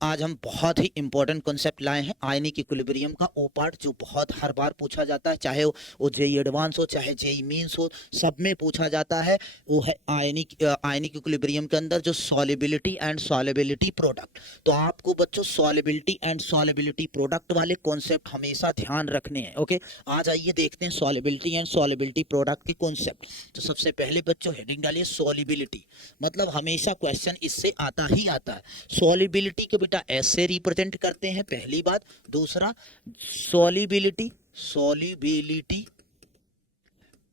आज हम बहुत ही इंपॉर्टेंट कॉन्सेप्ट लाए हैं आयनिक इक्विलिब्रियम का ओ पार्ट, जो बहुत हर बार पूछा जाता है, चाहे वो जेई एडवांस हो चाहे जेई मीन्स हो, सब में पूछा जाता है। वो है आयनिक इक्विलिब्रियम के अंदर जो सॉल्युबिलिटी एंड सॉल्युबिलिटी प्रोडक्ट। तो आपको बच्चों सॉल्युबिलिटी एंड सॉल्युबिलिटी प्रोडक्ट वाले कॉन्सेप्ट हमेशा ध्यान रखने हैं। ओके, आज आइए देखते हैं सॉल्युबिलिटी एंड सॉल्युबिलिटी प्रोडक्ट के कॉन्सेप्ट। तो सबसे पहले बच्चों हेडिंग डालिए सॉल्युबिलिटी, मतलब हमेशा क्वेश्चन इससे आता ही आता है। सॉल्युबिलिटी को बेटा ऐसे रिप्रेजेंट करते हैं, पहली बात। दूसरा, सॉल्युबिलिटी सॉल्युबिलिटी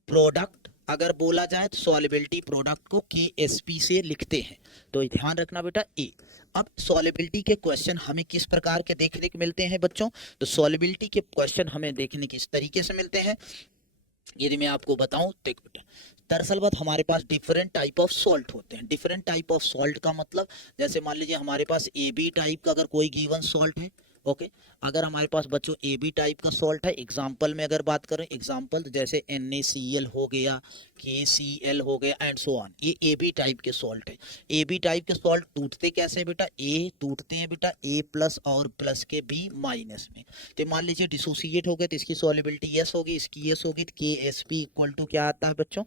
प्रोडक्ट अगर बोला जाए तो सॉल्युबिलिटी प्रोडक्ट को KSP से लिखते हैं। तो ध्यान रखना बेटा ए। अब सॉल्युबिलिटी के क्वेश्चन हमें किस प्रकार के देखने को मिलते हैं बच्चों? तो सॉल्युबिलिटी के क्वेश्चन हमें देखने किस तरीके से मिलते हैं, यदि मैं आपको बताऊं, देख बेटा, दरअसल बात हमारे पास डिफरेंट टाइप ऑफ सॉल्ट होते हैं। डिफरेंट टाइप ऑफ सॉल्ट का मतलब, जैसे मान लीजिए हमारे पास AB टाइप का अगर कोई गिवन सॉल्ट है। ओके, अगर हमारे पास बच्चों AB टाइप का सॉल्ट है, एग्जांपल में अगर बात करें, एग्जांपल जैसे NaCl हो गया, KCl हो गया एंड सो ऑन, ये AB टाइप के सॉल्ट है। AB टाइप के सॉल्ट टूटते कैसे हैं बेटा? A टूटते हैं बेटा A प्लस और प्लस के B माइनस में। तो मान लीजिए डिसोसिएट हो गए तो इसकी सॉल्युबिलिटी S होगी, इसकी S होगी, तो KSP इक्वल टू क्या आता है बच्चों?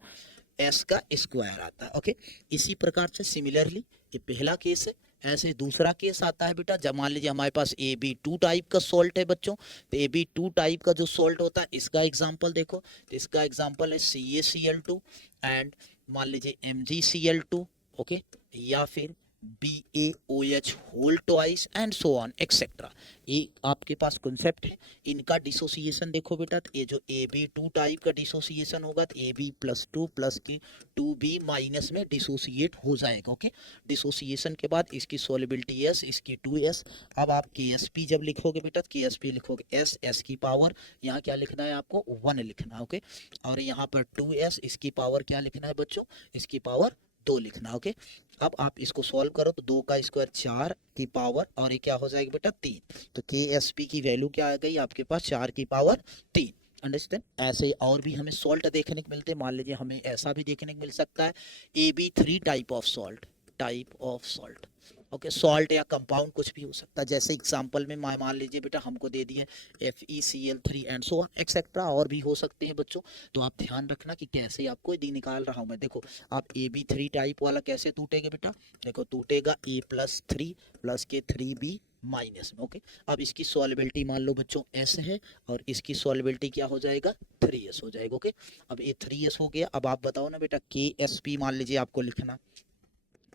S का स्क्वायर आता है। ओके, इसी प्रकार से सिमिलरली ये पहला केस है। ऐसे दूसरा केस आता है बेटा, जब मान लीजिए हमारे पास AB2 टाइप का सॉल्ट है बच्चों। तो AB2 टाइप का जो सॉल्ट होता है, इसका एग्जांपल देखो, तो इसका एग्जांपल है CaCl2 एंड मान लीजिए MgCl2। ओके, या फिर BaOH whole twice and so on etcetera. ये आपके पास कॉन्सेप्ट है। इनका डिसोसिएशन देखो बेटा, तो ये जो AB2 टाइप का डिसोसिएशन होगा तो AB प्लस टू प्लस की 2B माइनस में डिसोसिएट हो जाएगा। ओके, डिसोसिएशन के बाद इसकी सॉल्युबिलिटी S, इसकी 2S। अब आप KSP जब लिखोगे बेटा, तो KSP लिखोगे S की पावर, यहाँ क्या लिखना है आपको? 1 लिखना है। ओके, और यहाँ पर 2S, इसकी पावर क्या लिखना है बच्चों? इसकी पावर 2 लिखना। ओके, अब आप इसको सॉल्व करो तो 2 का स्क्वायर 4 की पावर, और ये क्या हो जाएगा बेटा? 3। तो KSP की वैल्यू क्या आ गई आपके पास? 4 की पावर 3। अंडरस्टैंड? ऐसे और भी हमें सॉल्ट देखने को मिलते हैं। मान लीजिए हमें ऐसा भी देखने को मिल सकता है, AB3 type of salt. Okay, salt या कंपाउंड कुछ भी हो सकता है। जैसे एग्जांपल में मान लीजिए बेटा हमको दे दिए FeCl3 and so on etcetera, और भी हो सकते हैं बच्चों। तो आप ध्यान रखना कि कैसे आपको दी निकाल रहा हूं मैं। देखो, आप AB3 टाइप वाला कैसे टूटेगा बेटा? देखो, टूटेगा A+3 प्लस के 3B माइनस में। ओके, अब इसकी सॉल्युबिलिटी मान लो बच्चों S है, और इसकी सॉल्युबिलिटी क्या हो जाएगा? 3S हो जाएगा। ओके, अब ये 3S हो गया। अब आप बताओ ना बेटा, KSP मान लीजिए आपको लिखना,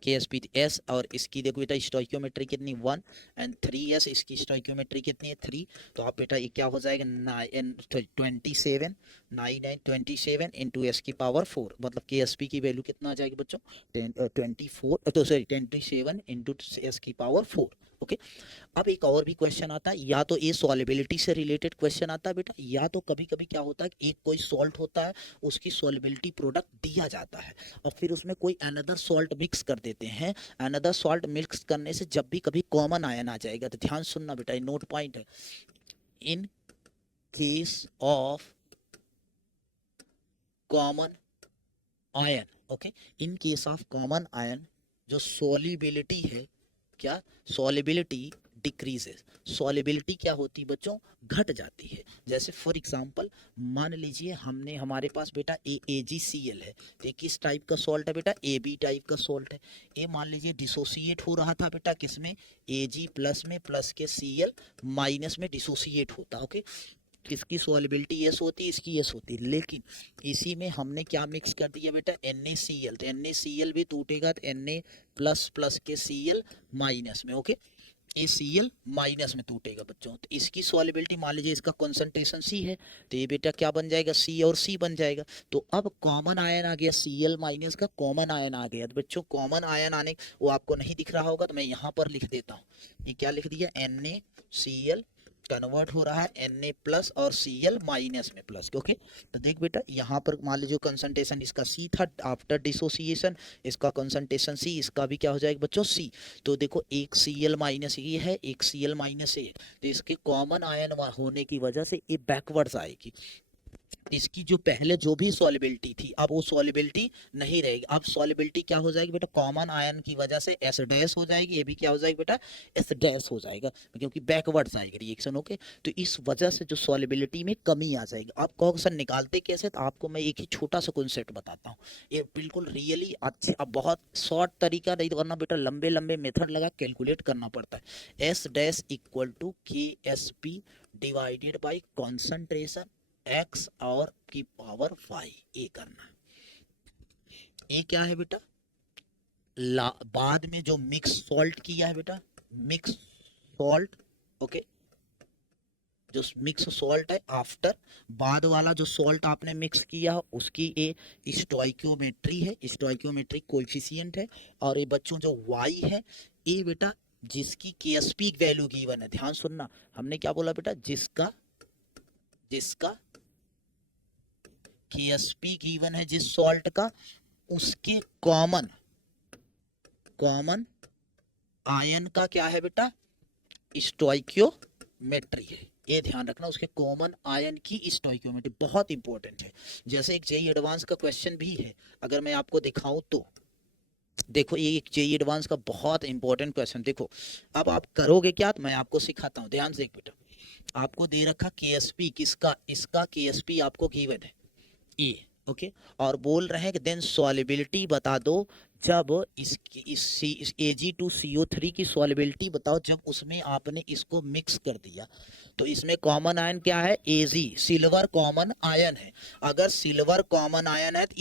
KSP S, और इसकी देखो बेटा स्टोइकियोमेट्री कितनी? 1 एंड 3S, इसकी स्टोइकियोमेट्री कितनी है? 3। तो आप बेटा ये क्या हो जाएगा? 27 9 इंटू S की पावर 4, मतलब KSP की वैल्यू कितना आ जाएगी बच्चों? 24, तो सॉरी 27 इंटू S की पावर 4। ओके, अब एक और भी क्वेश्चन आता है, या तो ये सॉल्युबिलिटी से रिलेटेड क्वेश्चन आता है बेटा, या तो कभी कभी क्या होता है, एक कोई सॉल्ट होता है, उसकी सॉल्युबिलिटी प्रोडक्ट दिया जाता है, और फिर उसमें कोई अनदर सॉल्ट मिक्स कर देते हैं। अनदर सॉल्ट मिक्स करने से जब भी कभी कॉमन आयन आ जाएगा, तो ध्यान सुनना बेटा, ये नोट पॉइंट है। In case of common ion, okay, in case of common ion, जो सॉल्युबिलिटी है, क्या सॉल्युबिलिटी डिक्रीजेस, सॉल्युबिलिटी क्या होती है बच्चों? घट जाती है। जैसे फॉर एग्जांपल मान लीजिए हमने, हमारे पास बेटा AgCl है, तो किस टाइप का सॉल्ट है बेटा? AB टाइप का सॉल्ट है। ये मान लीजिए डिसोसिएट हो रहा था बेटा किसमें? Ag प्लस में, प्लस के Cl माइनस में डिसोसिएट होता। ओके, किसकी सॉल्युबिलिटी S होती है? इसकी S होती है। लेकिन इसी में हमने क्या मिक्स कर दिया बेटा? NaCl, तो NaCl भी टूटेगा, तो Na प्लस प्लस के Cl माइनस में। ओके, ये Cl माइनस में टूटेगा बच्चों, तो इसकी सॉल्युबिलिटी मान लीजिए इसका कंसंट्रेशन C है, तो ये बेटा क्या बन जाएगा? C और C बन जाएगा। तो अब कॉमन आयन आ गया, Cl माइनस का कॉमन आयन आ गया। तो बच्चों कॉमन आयन आने, वो आपको नहीं दिख रहा होगा तो मैं यहाँ पर लिख देता हूँ। ये क्या लिख दिया? NaCl कन्वर्ट हो रहा है Na प्लस और Cl माइनस में प्लस। ओके, तो देख बेटा यहाँ पर मान लीजिए कंसंट्रेशन इसका C था, आफ्टर डिसोसिएशन इसका कंसंट्रेशन C, इसका भी क्या हो जाएगा बच्चों? C। तो देखो एक Cl माइनस ये है, एक Cl माइनस ये है, तो इसके कॉमन आयन होने की वजह से ये बैकवर्ड्स आएगी। इसकी जो पहले जो भी सॉलिबिलिटी थी अब वो सॉलिबिलिटी नहीं रहेगी। अब सॉलिबिलिटी क्या हो जाएगी बेटा, कॉमन आयन की वजह से एस डैश हो जाएगी, ये भी क्या हो जाएगी बेटा, एस डैश हो जाएगा, क्योंकि बैकवर्ड्स आएगी रिएक्शन। ओके, तो इस वजह से जो सॉलिबिलिटी में कमी आ जाएगी। आप कहोगे सर निकालते कैसे, तो आपको मैं एक ही छोटा सा कॉन्सेप्ट बताता हूँ, ये बिल्कुल रियली अच्छे, अब बहुत शॉर्ट तरीका नहीं, वरना बेटा लंबे लंबे मेथड लगा कैलकुलेट करना पड़ता है। एस डैश इक्वल टू के S P divided by concentration x और की पावर 5, ये करना। ये क्या है बेटा, बाद में जो मिक्स सॉल्ट किया है बेटा, मिक्स सॉल्ट, ओके, जो मिक्स सॉल्ट है आफ्टर, बाद वाला जो सॉल्ट आपने मिक्स किया उसकी ये स्टोइकियोमेट्री है, स्टोइकियोमेट्रिक कोएफिशिएंट है। और ये बच्चों जो y है ये बेटा जिसकी KSP वैल्यू गिवन है, ध्यान सुनना, हमने क्या बोला बेटा, जिसका KSP गिवन है जिस सॉल्ट का, उसके कॉमन आयन का क्या है बेटा, स्टोइकियोमेट्री है। ये ध्यान रखना, उसके कॉमन आयन की स्टोइकियोमेट्री बहुत इंपॉर्टेंट है। जैसे एक जेईई एडवांस का क्वेश्चन भी है, अगर मैं आपको दिखाऊं तो देखो, ये एक जेईई एडवांस का बहुत इंपॉर्टेंट क्वेश्चन। देखो अब आप करोगे क्या, तो मैं आपको सिखाता हूँ, ध्यान से देख बेटा। आपको दे रखा KSP किसका, इसका KSP आपको गिवन है ए, ओके, और बोल रहे हैं कि देन सॉलिबिलिटी बता दो जब इस Ag2CO3 की सॉलिबिलिटी बताओ जब उसमें आपने इसको मिक्स कर दिया। तो इसमें कॉमन आयन क्या है, Ag, सिल्वर कॉमन आयन है। अगर सिल्वर कॉमन आयन है तो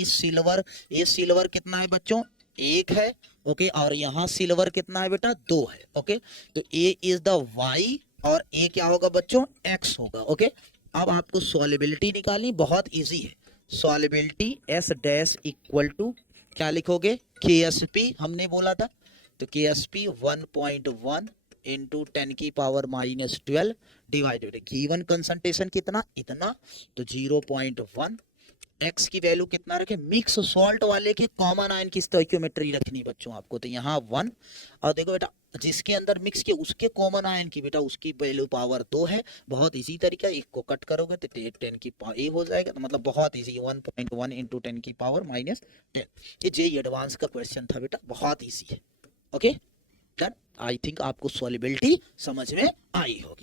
ये सिल्वर कितना है बच्चों, 1 है, ओके, और यहाँ सिल्वर कितना है बेटा, 2 है, ओके। तो A इज द Y और A क्या होगा बच्चों, X होगा, ओके। अब आपको सॉलिबिलिटी निकालनी बहुत इजी है। Solubility S dash equal to क्या लिखोगे, KSP हमने बोला था, तो KSP 1.1 इंटू 10 की पावर -12 डिवाइडेड गिवन कंसंट्रेशन कितना, इतना, तो 0.1। x की वैल्यू कितना रखे, मिक्स सॉल्ट वाले के कॉमन आयन की स्टोइकियोमेट्री रखनी बच्चों आपको, तो यहाँ 1, और देखो बेटा जिसके अंदर मिक्स किया उसके कॉमन आयन की बेटा उसकी वैल्यू पावर 2 है। बहुत इजी तरीका, एक को कट करोगे तो 10 की पावर ए हो जाएगा, तो मतलब बहुत इजी, 1.1 इंटू 10 की पावर -10। ये जेईई एडवांस का क्वेश्चन था बेटा, बहुत इजी है, ओके डन। आई थिंक आपको सॉलिबिलिटी समझ में आई होगी।